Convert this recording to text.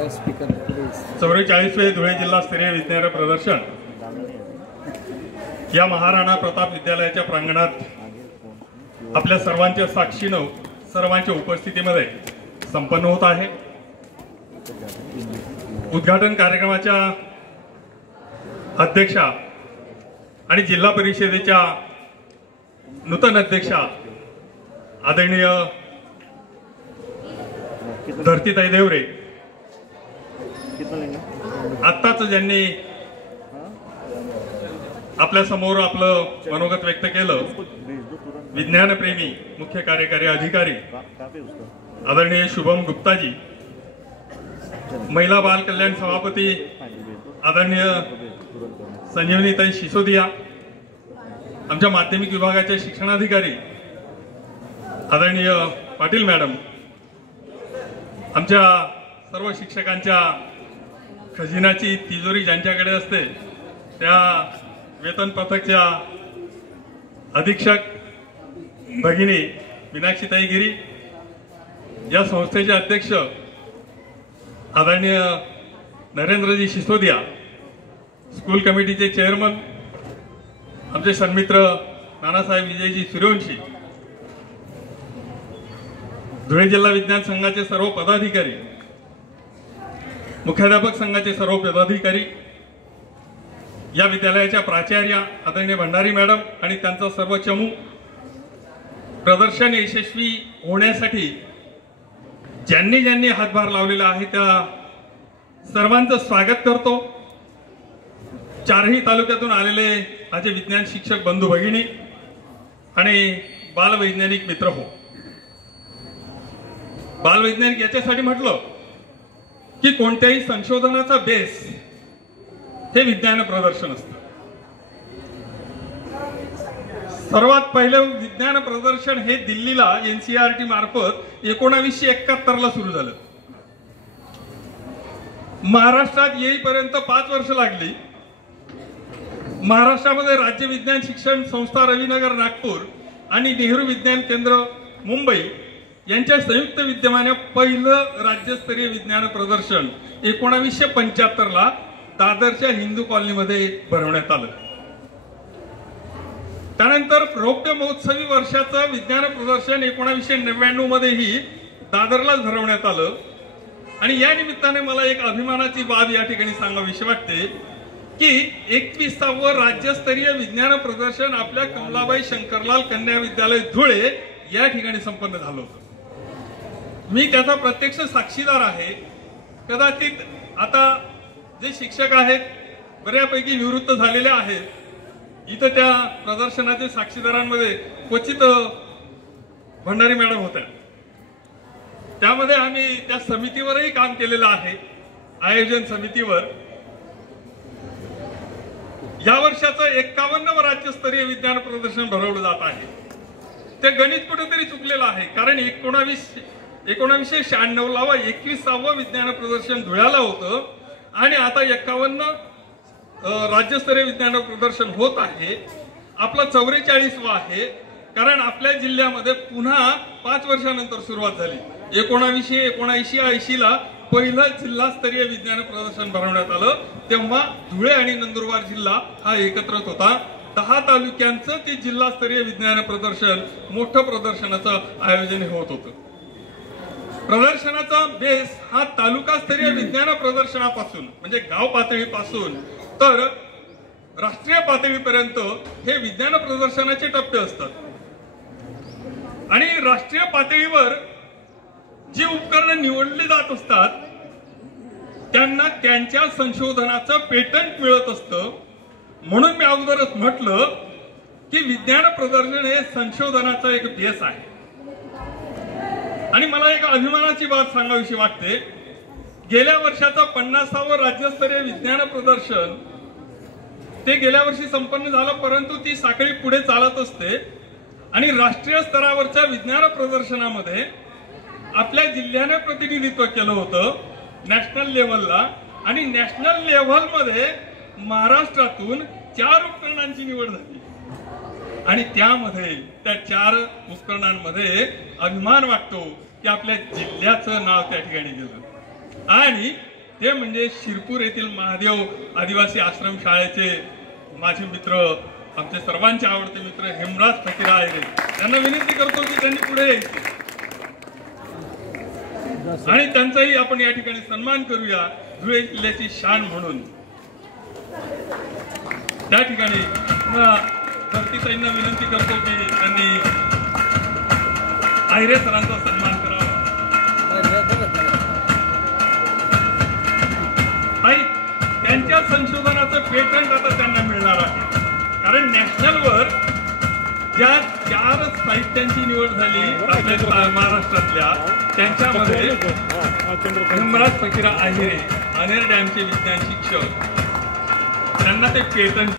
44वे धुळे जिल्हास्तरीय विज्ञान प्रदर्शन या महाराणा प्रताप विद्यालयाच्या प्रांगणात आपल्या सर्वांच्या साक्षीनं सर्वांच्या उपस्थितीमध्ये संपन्न होत आहे। उद्घाटन कार्यक्रमाच्या अध्यक्षा आणि जिल्हा परिषदेच्या नूतन अध्यक्षा आदरणीय धरतीताई देवरे आत्ताच ज्यांनी आपल्या समोर आपलं मनोगत व्यक्त केलं, विज्ञानप्रेमी मुख्य कार्यकारी अधिकारी आदरणीय शुभम गुप्ताजी, महिला बाल कल्याण सभापती आदरणीय संजीवनीताई सिसोदिया, आमच्या माध्यमिक विभागाचे शिक्षणाधिकारी आदरणीय पाटील मॅडम, आमच्या सर्व शिक्षकांच्या खजिनाची तिजोरी ज्यांच्याकडे असते त्या वेतन पथकच्या अधीक्षक भगिनी मीनाक्षीताई गिरी, या संस्थेचे अध्यक्ष आदरणीय नरेंद्रजी सिसोदिया, स्कूल कमिटीचे चेअरमन आमचे सन्मित्र नानासाहेब विजयजी सूर्यवंशी, धुळे जिल्हा विज्ञान संघाचे सर्व पदाधिकारी, मुख्याध्यापक संघाचे सर्व पदाधिकारी, या विद्यालयाच्या प्राचार्य आदरणीय भंडारी मॅडम आणि त्यांचा सर्व चमू, प्रदर्शन यशस्वी होण्यासाठी ज्यांनी ज्यांनी हातभार लावलेला आहे त्या सर्वांचं स्वागत करतो। चारही तालुक्यातून आलेले माझे विज्ञान शिक्षक बंधू भगिनी आणि बालवैज्ञानिक मित्र हो। बालवैज्ञानिक याच्यासाठी म्हटलं की कोणत्याही संशोधनाचा बेस हे विज्ञान प्रदर्शन असतं। सर्वात पहिलं विज्ञान प्रदर्शन हे दिल्लीला NCERT मार्फत 1971 ला सुरू झालं। महाराष्ट्रात येईपर्यंत 5 वर्ष लागली। महाराष्ट्रामध्ये राज्य विज्ञान शिक्षण संस्था रविनगर नागपूर आणि नेहरू विज्ञान केंद्र मुंबई यांच्या संयुक्त विद्यमाने पहिलं राज्यस्तरीय विज्ञान प्रदर्शन 1975 ला दादरच्या हिंदू कॉलनीमध्ये भरवण्यात आलं। त्यानंतर रौप्य महोत्सवी वर्षाचं विज्ञान प्रदर्शन 1999 मध्येही दादरलाच भरवण्यात आलं। आणि या निमित्ताने मला एक अभिमानाची बाब या ठिकाणी सांगावीशी वाटते की 21वे राज्यस्तरीय विज्ञान प्रदर्शन आपल्या कमलाबाई शंकरलाल कन्या विद्यालय धुळे या ठिकाणी संपन्न झालं होतं। मी त्याचा प्रत्यक्ष साक्षीदार आहे। कदाचित आता जे शिक्षक आहेत बऱ्यापैकी निवृत्त झालेले आहेत, इथं त्या प्रदर्शनाचे साक्षीदारांमध्ये क्वचित भंडारी मॅडम होत्या। त्यामध्ये आम्ही त्या समितीवरही काम केलेलं आहे, आयोजन समितीवर। या वर्षाचं 51वं राज्यस्तरीय विज्ञान प्रदर्शन भरवलं जात आहे। ते गणित कुठेतरी चुकलेलं आहे, कारण 1996 ला 21वं विज्ञान प्रदर्शन धुळ्याला होतं आणि आता 51 राज्यस्तरीय विज्ञान प्रदर्शन होत आहे। आपलं 44वं आहे, कारण आपल्या जिल्ह्यामध्ये पुन्हा 5 वर्षानंतर सुरुवात झाली। 1979-80 ला पहिलं जिल्हास्तरीय विज्ञान प्रदर्शन भरवण्यात आलं, तेव्हा धुळे आणि नंदुरबार जिल्हा हा एकत्रित होता। 10 तालुक्यांचं ते जिल्हास्तरीय विज्ञान प्रदर्शन, मोठं प्रदर्शनाचं आयोजन होत होतं। प्रदर्शनाचा बेस हा तालुकास्तरीय विज्ञान प्रदर्शनापासून म्हणजे गाव पातळीपासून तर राष्ट्रीय पातळीपर्यंत हे विज्ञान प्रदर्शनाचे टप्पे असतात। आणि राष्ट्रीय पातळीवर जी उपकरणं निवडली जात असतात त्यांना त्यांच्या संशोधनाचं पेटंट मिळत असतं। म्हणून मी अगोदरच म्हटलं की विज्ञान प्रदर्शन हे संशोधनाचा एक बेस आहे। आणि मला एक अभिमानाची बाब सांगावीशी वाटते, गेल्या वर्षाचं 50वं राज्यस्तरीय विज्ञान प्रदर्शन ते गेल्या वर्षी संपन्न झालं, परंतु ती साखळी पुढे चालत असते। आणि राष्ट्रीय स्तरावरच्या विज्ञान प्रदर्शनामध्ये आपल्या जिल्ह्याने प्रतिनिधित्व केलं होतं नॅशनल लेव्हलला। आणि नॅशनल लेव्हलमध्ये महाराष्ट्रातून 4 उपकरणांची निवड झाली आणि त्यामध्ये त्या 4 उपकरणांमध्ये अभिमान वाटतो की आपल्या जिल्ह्याचं नाव त्या ठिकाणी गेलं। आणि ते म्हणजे शिरपूर येथील महादेव आदिवासी आश्रम शाळेचे माझे मित्र, आमचे सर्वांचे आवडते मित्र हेमराज फकीरा आहिरे. त्यांना विनंती करतो की त्यांनी पुढे यायचे आणि त्यांचाही आपण या ठिकाणी सन्मान करूया धुळे जिल्ह्याची शान म्हणून. त्या ठिकाणी भक्तीताईंना विनंती करतो की त्यांनी आहिरे सरांचा सन्मान करावा. आणि त्यांच्या संशोधनाचं पेटंट आता त्यांना मिळणार आहे. कारण नॅशनलवर ज्या 4 साहित्यांची निवड झाली आपल्या महाराष्ट्रातल्या त्यांच्यामध्ये हेमराज फकीरा आहिरे अनेर डॅमचे विज्ञान शिक्षक त्यांना ते पेटंट